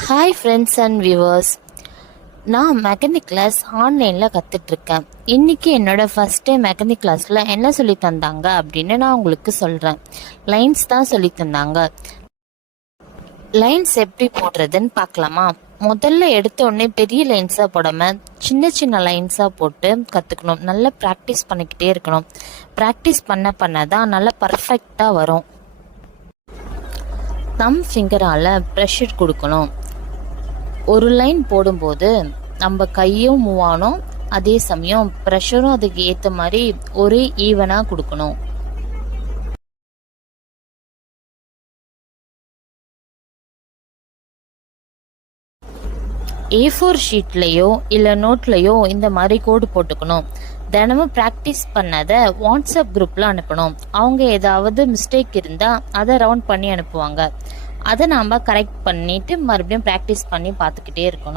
Hi friends and viewers, நான் mechanic class ஆன்லைனில் கற்றுட்ருக்கேன். இன்றைக்கி என்னோடய ஃபஸ்ட் டே மெக்கானிக் கிளாஸில் என்ன சொல்லி தந்தாங்க அப்படின்னு நான் உங்களுக்கு சொல்கிறேன். லைன்ஸ் தான் சொல்லி தந்தாங்க. லைன்ஸ் எப்படி போடுறதுன்னு பார்க்கலாமா? முதல்ல எடுத்த உடனே பெரிய லைன்ஸாக போடாமல் சின்ன சின்ன லைன்ஸாக போட்டு கற்றுக்கணும். நல்லா ப்ராக்டிஸ் பண்ணிக்கிட்டே இருக்கணும். ப்ராக்டிஸ் பண்ண தான் நல்லா பர்ஃபெக்டாக வரும். தம் ஃபிங்கரால் ப்ரெஷர் கொடுக்கணும். ஒரு லைன் போடும்போது நம்ம கையும் மூவ் ஆகணும், அதே சமயம் ப்ரெஷரும் அதுக்கு ஏற்ற மாதிரி ஒரே ஈவனாக கொடுக்கணும். A4 ஷீட்லேயோ இல்லை நோட்லேயோ இந்த மாதிரி கோடு போட்டுக்கணும். தினமும் ப்ராக்டிஸ் பண்ணதை வாட்ஸ்அப் குரூப்பில் அனுப்பணும். அவங்க ஏதாவது மிஸ்டேக் இருந்தால் அதை ரவுண்ட் பண்ணி அனுப்புவாங்க. அதை நாம் கரெக்ட் பண்ணிவிட்டு மறுபடியும் ப்ராக்டிஸ் பண்ணி பார்த்துக்கிட்டே இருக்கணும்.